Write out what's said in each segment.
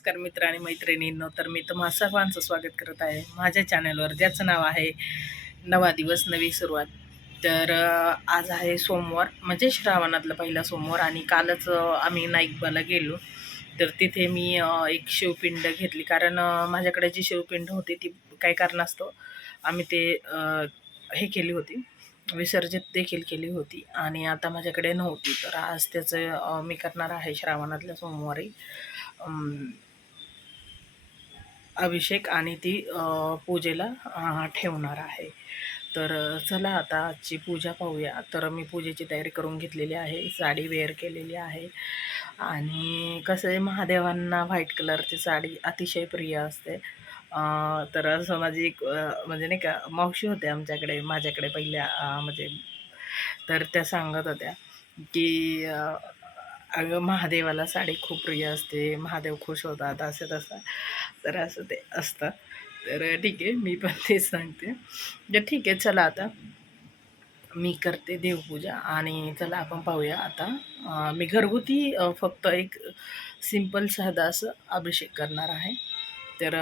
नमस्कार मित्र आणि मैत्रिणींनो, तर मी तुम्हा सर्वांचं स्वागत करत आहे माझ्या चॅनलवर, ज्याचं नाव आहे नवा दिवस नवी सुरुवात. तर आज आहे सोमवार, म्हणजे श्रावणातला पहिला सोमवार. आणि कालच आम्ही नाईकबाला गेलो. तर तिथे मी एक शिवपिंड घेतली, कारण माझ्याकडे जी शिवपिंड होती ती काही कारणास्तव आम्ही ते हे केली होती, विसर्जित देखील केली होती. आणि आता माझ्याकडे नव्हती, तर आज त्याचं मी करणार आहे श्रावणातल्या सोमवारी अभिषेक, आणि ती पूजेला ठेवणार आहे. तर चला आता आजची पूजा पाहूया. तर मी पूजेची तयारी करून घेतलेली आहे, साडी वेअर केलेली आहे. आणि कसं आहे, महादेवांना व्हाईट कलरची साडी अतिशय प्रिय असते. तर असं माझी एक म्हणजे नाही का, मावशी होते आमच्याकडे, माझ्याकडे पहिल्या म्हणजे, तर त्या सांगत होत्या की अगं, महादेवाला साडी खूप प्रिय असते, महादेव खुश होतात, असं तसं. तर असं ते असतं. तर ठीक आहे, मी पण तेच सांगते. तर ठीक आहे, चला आता मी करते देवपूजा. आणि चला आपण पाहूया आता. मी घरगुती फक्त एक सिंपल साधा असं अभिषेक करणार आहे. तर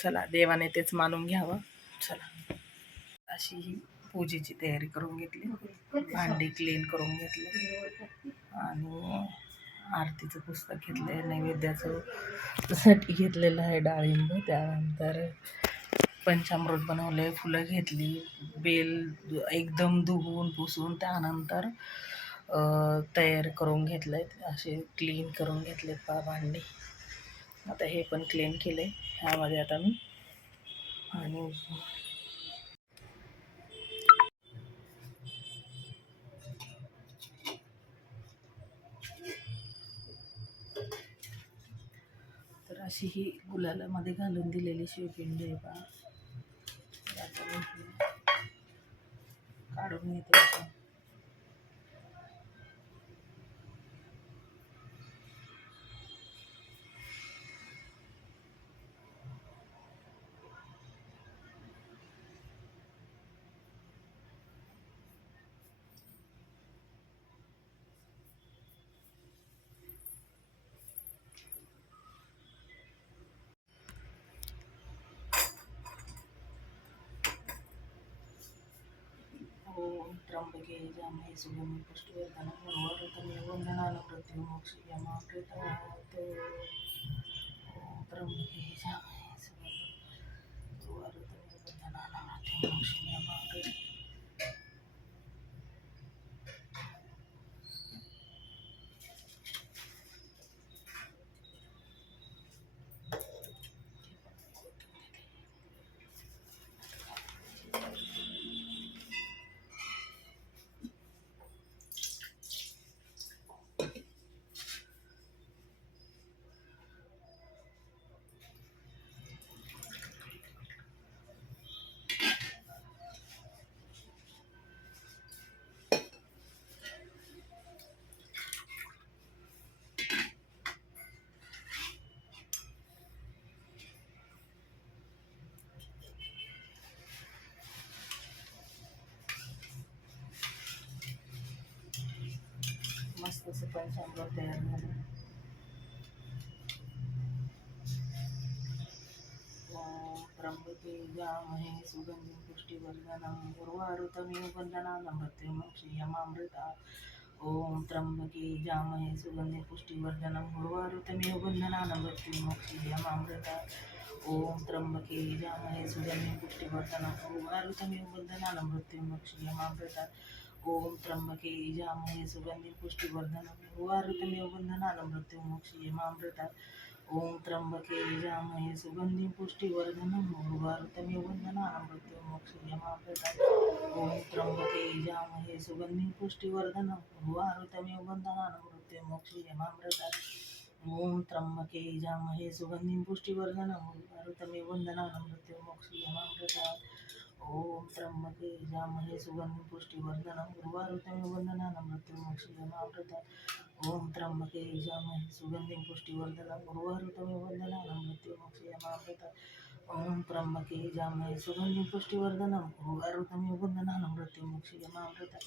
चला, देवाने तेच मानून घ्यावं. चला, अशी ही पूजेची तयारी करून घेतली, भांडी क्लीन करून घेतली, आणि आरतीचं पुस्तक घेतलं आहे, नैवेद्याचं साठी घेतलेलं आहे डाळिंब. त्यानंतर पंचामृत बनवले, फुलं घेतली, बेल एकदम धुवून पुसून त्यानंतर तयार करून घेतले, असे क्लीन करून घेतलेत भांडी. आता हे पण क्लीन केले. ह्यामध्ये आता मी आणि तर अशी ही गुलालामध्ये घालून दिलेली शिवपिंडी आहे पहा. आता मी काढून घेते आता. ओम त्र्यंबके जामहे सुगंधि पुष्टिवर्धनम् उर्वारुकमिव वन्दनान् मृत्युर्मोक्षयमामृतात्. ओम त्र्यंबके जामहे सुगंधि उर्वारुकमिव वन्दनान् मृत्युर्मोक्षयमामृतात्. मस्त असं पंचामृत तयार झालं. ओम त्र्यंबके जामहे सुगंधिं पुष्टिवर्धनम् उर्वारुकमिव वन्दनान् मृत्युर्मोक्षयमामृतात्. ओम त्र्यंबके जामहे सुगंधिं पुष्टिवर्धनम् उर्वारुकमिव वन्दनान् मृत्युर्मोक्षयमामृतात्. ओम त्र्यंबके जामहे सुगंधिं पुष्टिवर्धनम् उर्वारुकमिव वन्दनान् मृत्युर्मोक्षयमामृतात्. ओम त्र्यंबके जामहे सुगंधिं पुष्टिवर्धनम् उर्वारुकमिव वन्दनान् मृत्युर्मोक्षयमामृतात्. ओम त्र्यंबके जामहे सुगंधिं पुष्टिवर्धनम् उर्वारुकमिव वन्दनान् मृत्युर्मोक्षयमामृतात्. ओम त्र्यंबके जामहे सुगंधिं पुष्टिवर्धनम् उर्वारुकमिव वन्दनान् मृत्युर्मोक्षयमामृतात्. ओम त्र्यंबके जामहे सुगंधिं पुष्टिवर्धनम् उर्वारुकमिव वन्दनान् मृत्युर्मोक्षयमामृतात्. ओम त्र्यंबके जामहे सुगंधिं पुष्टिवर्धनम् उर्वारुकमिव वन्दनान् मृत्युर्मोक्षयमामृतात्. ओम त्र्यंबके जामहे सुगंधिं पुष्टिवर्धनम् उर्वारुकमिव वन्दनान् मृत्युर्मोक्षयमामृतात्. ओम त्र्यंबके जामहे सुगंधिं पुष्टिवर्धनम् उर्वारुकमिव वन्दनान् मृत्युर्मोक्षयमामृतात्.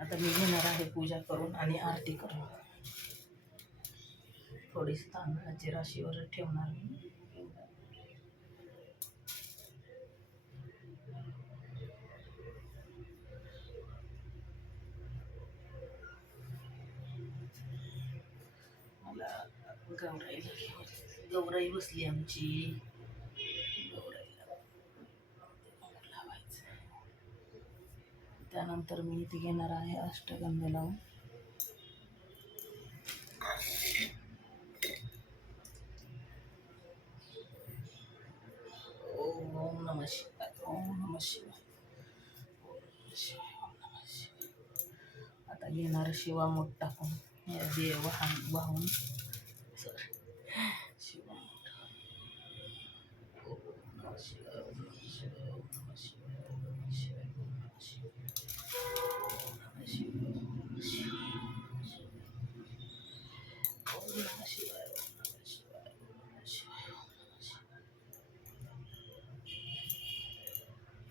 आता मी घेणार आहे पूजा करून आणि आरती करून. थोडीशी तांदळाची राशीवर ठेवणार मी. मला गौराई बसली आमची. गौराईला लावायचं. त्यानंतर मी इथे घेणार आहे अष्टगंध लावून. ओम नमः शिवाय, ओम नमः शिवाय, ओम नमः शिवाय, ओम नमः शिवाय. आता घेणार शिवा मोठ टाकून देव वाहून शिवा मोठ. ओम नमः शिवाय, ओम नमः शिवाय, ओम नमः शिवाय, ओम नमः शिवाय, ओम नमः शिवाय, ओम नमः शिवाय, ओम नमः शिवाय, ओम नमः शिवाय, ओम नमः शिवाय, ओम नमः शिवाय, ओम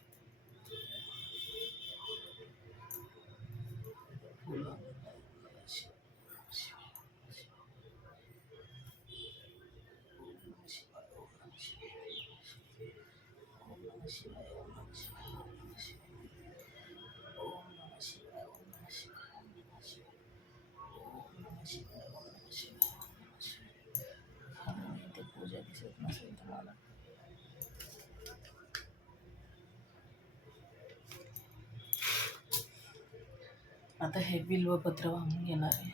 नमः शिवाय. फुलं शिवाय, ओम नमः शिवाय, ओम नमः शिवाय, ओम नमः शिवाय, ओम नमः शिवाय, ओम नमः शिवाय, ओम नमः शिवाय, ओम नमः शिवाय, ओम नमः शिवाय. ते पूजा दिसत नसेल तुम्हाला. आता हे बिल्वपत्र वाहून घेणार आहे.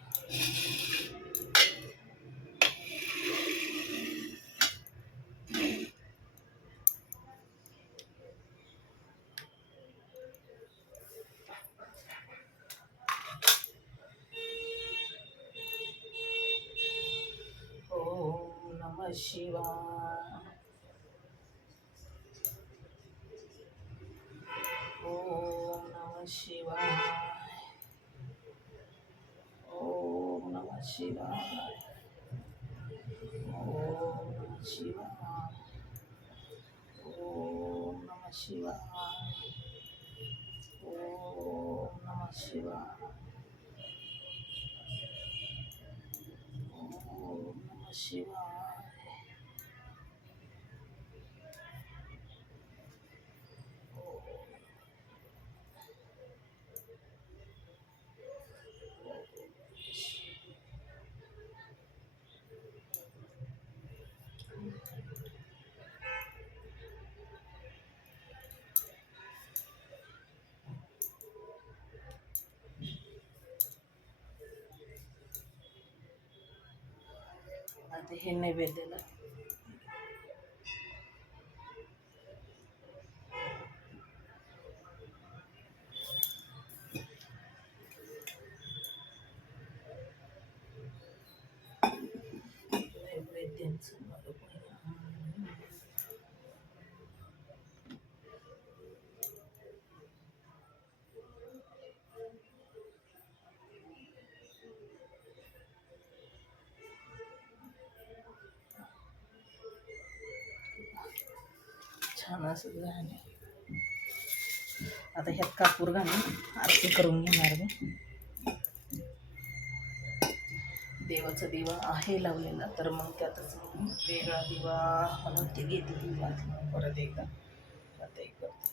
ओम नमः शिवाय, ओम नमः शिवाय, ओम नमः शिवाय, ओम नमः शिवाय, ओम नमः शिवाय, ओम नमः शिवाय, ओम नमः शिवाय. आता हे नैवेद्याला नैवेद्यांचं छान असं झालं. आता ह्यात कापूर घालून आरती करून घेणार मी. देवाचा दिवा आहे लावलेला, तर मग त्यातच मी वेगळा दिवा म्हणून ते घेते दिवा परत एकदा. आता एक करते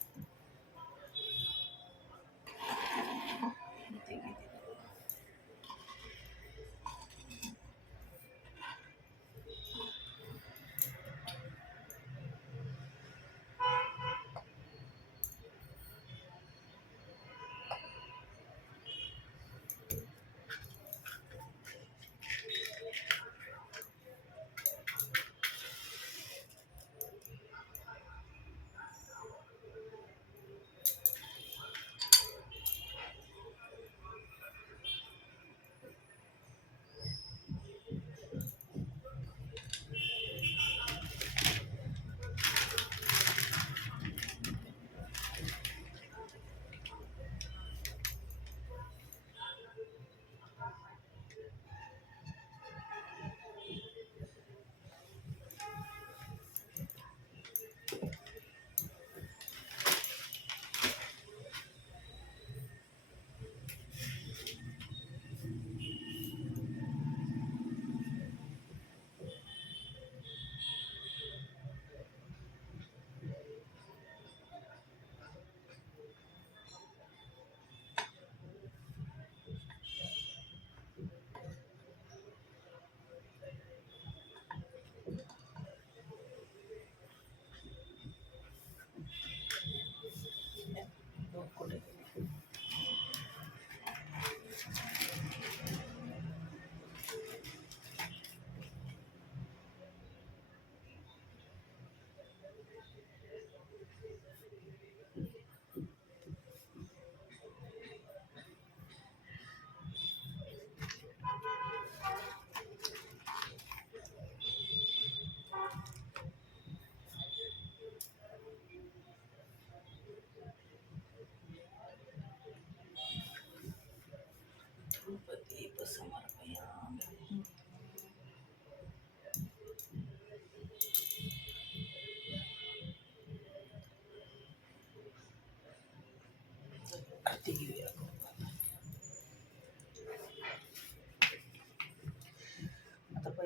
ते घेते.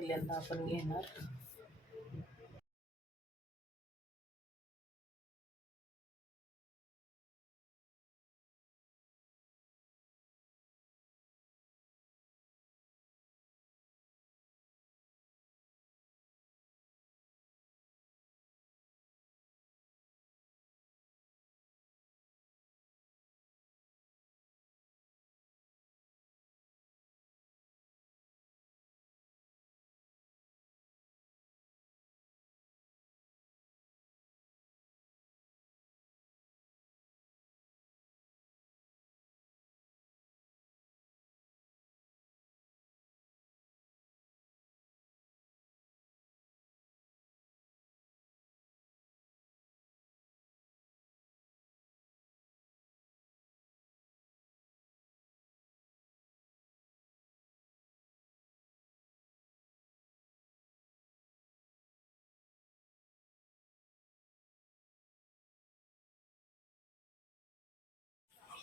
पहिल्यांदा आपण घेणार.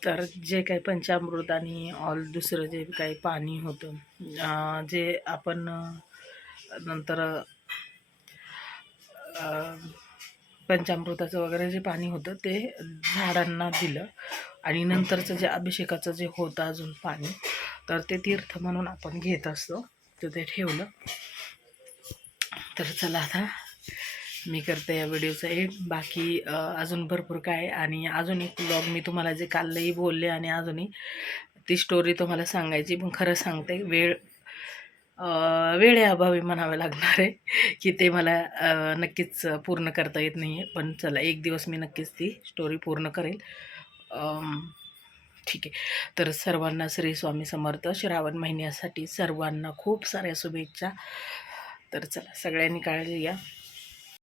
तर जे काही पंचामृत आणि ऑल दुसरं जे काही पाणी होतं, जे आपण नंतर पंचामृताचं वगैरे जे पाणी होतं ते झाडांना दिलं. आणि नंतरचं जे अभिषेकाचं जे होतं अजून पाणी, तर ते तीर्थ म्हणून आपण घेत असतो, तर ते ठेवलं. तर चला आता मी करते या व्हिडिओचा एंड. बाकी अजून भरपूर काय, आणि अजून एक ब्लॉग मी तुम्हाला जे कालही बोलले आणि अजूनही ती स्टोरी तुम्हाला सांगायची, पण खरं सांगते वेळेअभावी म्हणावे लागणार आहे की ते मला नक्कीच पूर्ण करता येत नाही आहे. पण चला, एक दिवस मी नक्कीच ती स्टोरी पूर्ण करेल. ठीक आहे. तर सर्वांना श्री स्वामी समर्थ. श्रावण महिन्यासाठी सर्वांना खूप साऱ्या शुभेच्छा. तर चला, सगळ्यांनी काळजी घ्या.